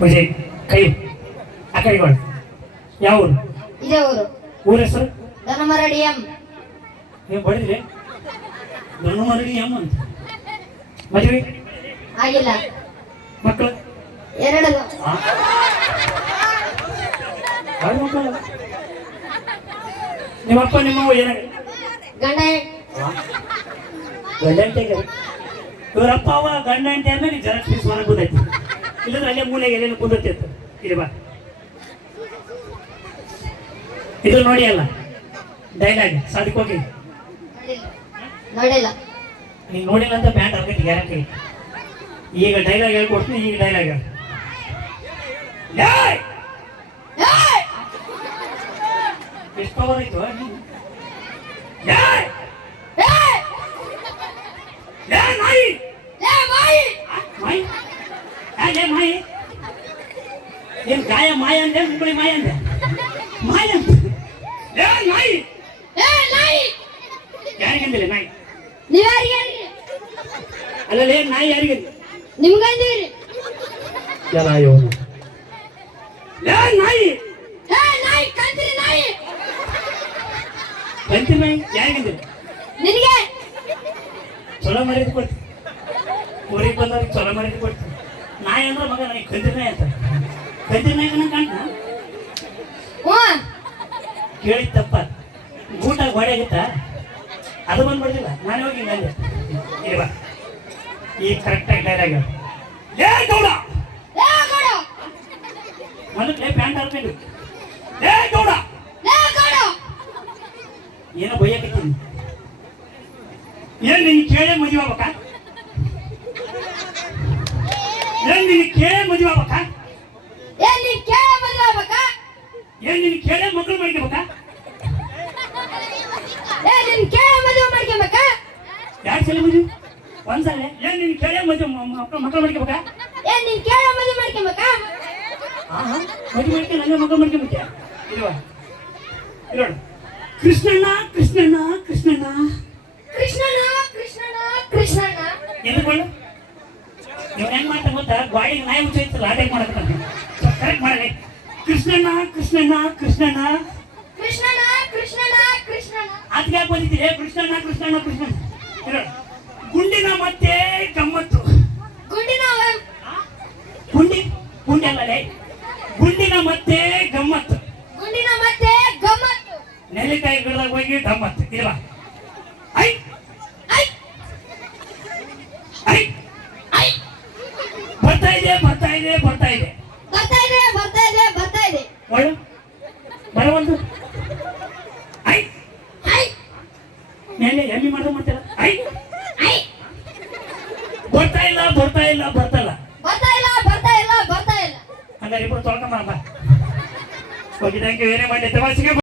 ವಿಜಯ್ ಕೈ ಆ ಕೈಗಳು ಯಾವ ಊರು? ಇದೇ ಊರು. ಊರ ಹೆಸರು? ದನಮರಡಿಯಂ ನೀವು ಬಡಿದ್ರಿ ನನ್ನ ಮರಡಿ ಅಮ್ಮ ಅಂತ. ಮದುವೆ? ಆಗಿಲ್ಲ. ಮಕ್ಕಳು ಎರಡು. ಆ? ಯಾರ್ ಮಕ್ಕಳು? ನಿಮ್ಮಪ್ಪ ನಿಮ್ಮವ್ವ ಏನಾಗ ಗಂಡ ಗಂಡ ಹೆಂಡತಿಗೆ ಇವರಪ್ಪ ಅವ ಗಂಡ ಅಂತ ಅಂದ್ರೆ ಜರ ಫೀಸ್ ಹೊರಗೆ ಕೂದೈತಿ ಇಲ್ಲದ್ರೆ ಅಲ್ಲೇ ಮೂಲೆಗೆ ಎಲ್ಲೇನು ಕೂದತ್ತಿತ್ತು ಇಲ್ಲಿ ಬಾ. ಇದು ನೋಡಿ ಅಲ್ಲ ಡೈಲಾಗ್ ಸಾಧಿಕ್ ಹೋಗಿ. ನೋಡಿಲ್ಲ. ನೀನು ನೋಡಿಲ್ಲ ಅಂತ ಬ್ಯಾಂಡ್ ಹಾಕೈತಿ ಗ್ಯಾರಂಟಿ ಈಗ ಡೈಲಾಗ್ ಹೇಳ್ಕೊಡ್ತೀನಿ ಈಗ ಡೈಲಾಗ್ ಎಷ್ಟು ಪವರ್ ಆಯ್ತು? ನೀನು ಏಯ್! ಏ ನಾಯಿ ಮಾಯಿ ಏನ್ ಗಾಯ ಮಾಯ ಅಂದೆ ಮುಂಬಳಿ ಮಾಯ ಅಂದೆ ಮಾಯ ಅಂತ ಏ ನಾಯಿ! ಯಾರಿಗಂದಿಲ್ಲ ನಾಯಿ! ನೀವ್ಯಾರಿಗೆ ಅಲ್ಲ ಏನ್ ನಾಯಿ ಯಾರಿಗೆ ನಿಮ್ಗಂದಿವ್ರಿ ಲೇ ನಾಯಿ ಹೇ ನಾಯಿ! ಕಂತ್ರಿ ನಾಯಿ! ನಾಯಿ ಯಾರಿಗಂದಿಲ್ಲ ನಿನಗೆ? ಚಲೋ ಮರ್ಯಾದೆ ಕೊಡ್ತೀನಿ. ಊರಿಗೆ ಬಂದವ್ರಿಗೆ ಚಲೋ ಮರ್ಯಾದೆ ಕೊಡ್ತಿ ನಾಯಿ ಅಂದ್ರೆ ಮಗ ನನಗೆ ಕಂದಿ ನಾಯಿ ಅಂತ ಕಂದಿ ನಾಯಿ ನಂಗೆ ಕಾಣ್ತ ಹ್ಞೂ. ಕೇಳಿ ತಪ್ಪ. ಊಟ ಗೋಡೆ ಆಗಿತ್ತ ಅದು ಬಂದ್ಬಿಡ್ತಿಲ್ಲ ನಾನು ಹೋಗಿ ನಂದೆ ಇಲ್ವಾ ಈಗ ಕರೆಕ್ಟಾಗಿ ಡೈಲಾಗ್ ಲೇ ಗೌಡ! ಮೊದಲೇ ಪ್ಯಾಂಟ್ ಹಾಕ್ಬೇಕು ಲೇ ಗೌಡ! ಏನೋ ಬೈಯಕತ್ತೀನಿ. ಏನ್ ನಿನ್ ಕೇಳೇ ಮದುವೆ ಆಗ್ಬೇಕಾ? ಏನ್ ನಿನ್ ಕೇಳೇ ಮದುವೆ ಆಗ್ಬೇಕಾ? ಏ ನಿನ್ ಕೇಳ ಮದುವೆ ಆಗ್ಬೇಕ? ಏನ್ ನಿನ್ ಕೇಳೇ ಮಕ್ಕಳು ಮಾಡ್ಕೋಬೇಕ? ಏ ನಿನ್ ಕೇಳ ಮದುವೆ ಮಾಡ್ಕೋಬೇಕ? ಯಾರು ಸಲ ಮದುವೆ? ಒಂದ್ಸಲ ಏನ್ ನಿನ್ ಕೇಳೇ ಮದುವೆ ಮಕ್ಕಳು ಮಕ್ಕಳು ಮಾಡ್ಕೋಬೇಕಾ? ಏ ನಿನ್ ಕೇಳ ಮದ್ವೆ ಮಾಡ್ಕೊಬೇಕಾ? ಮದುವೆ ಮಾಡ್ಕೊಂಡು ನನ್ನ ಮಕ್ಕಳು ಮಾಡ್ಕೋಬೇಕ? ಇಲ್ವಾ? ಇರೋಣ. ಕೃಷ್ಣಣ್ಣ ಕೃಷ್ಣಣ್ಣ ಕೃಷ್ಣಣ್ಣ. ಗಾಡಿಗೆ ನಾಯಿ ಮುಚ್ಚೈತಲ್ಲ ಇತ್ತು ಟೈಪ್ ಮಾಡಕ್ಕೆ ಕರೆಕ್ಟ್ ಮಾಡಲಿ. ಕೃಷ್ಣಣ್ಣ ಕೃಷ್ಣಣ್ಣ ಕೃಷ್ಣಣ್ಣ. ಕೃಷ್ಣನ ಕೃಷ್ಣನ ಕೃಷ್ಣನ ಅದಕ್ಕೆ ಯಾಕೆ ಬಂದಿದ್ದೀರಿ? ಕೃಷ್ಣಣ್ಣ ಕೃಷ್ಣಣ್ಣ ಕೃಷ್ಣಣ್ಣ. ಇಲ್ಲೋಡು. ಗುಂಡಿನ ಮತ್ತೆ ಗಮ್ಮತ್ತು. ಗುಂಡಿನ ಗುಂಡಿ ಗುಂಡಿ ಅಲ್ಲ ಗುಂಡಿನ ಮತ್ತೆ ಗಮ್ಮತ್ತು. ಗುಂಡಿನ ಮತ್ತೆ ಗಮ್ಮತ್ತು. ನೆಲ್ಲಿಕಾಯಿ ಗಿಡದಾಗ ಹೋಗಿ ಗಮ್ಮತ್ತು. ಇಲ್ವಾ? ಐ ಐ ಐ ಬರ್ತಾ ಇದೆ ಬರ್ತಾ ಇದೆ. ಬರ್ತಾ ಇದೆ ಬರ್ತಾ ಇದೆ ಬರ್ತಾ ಇದೆ. ಬರ್ತಾ ಇದೆ ಒಳ್ಳೆ ಐ. ಐ. ಮೇಲೆ ಎಮ್ಮಿ ಮಾಡ್ದು ಮಾಡ್ತೀರ? ಐ. ಐ. ಬರ್ತಾ ಇಲ್ಲ ಬರ್ತಾ ಇಲ್ಲ ಬರ್ತಲ್ಲ ಬರ್ತಾ ಇಲ್ಲ ಬರ್ತಾ ಇಲ್ಲ ಬರ್ತಾ ಇಲ್ಲ. ಹಂಗಾರೆ ಇಬ್ರು ತೊಳ್ಕೊಂಬರಪ್ಪ ಹೋಗಿ ಥ್ಯಾಂಕ್ ಯು ಏನೇ ಮಾಡಿ ತಮಾಷೆಗೆ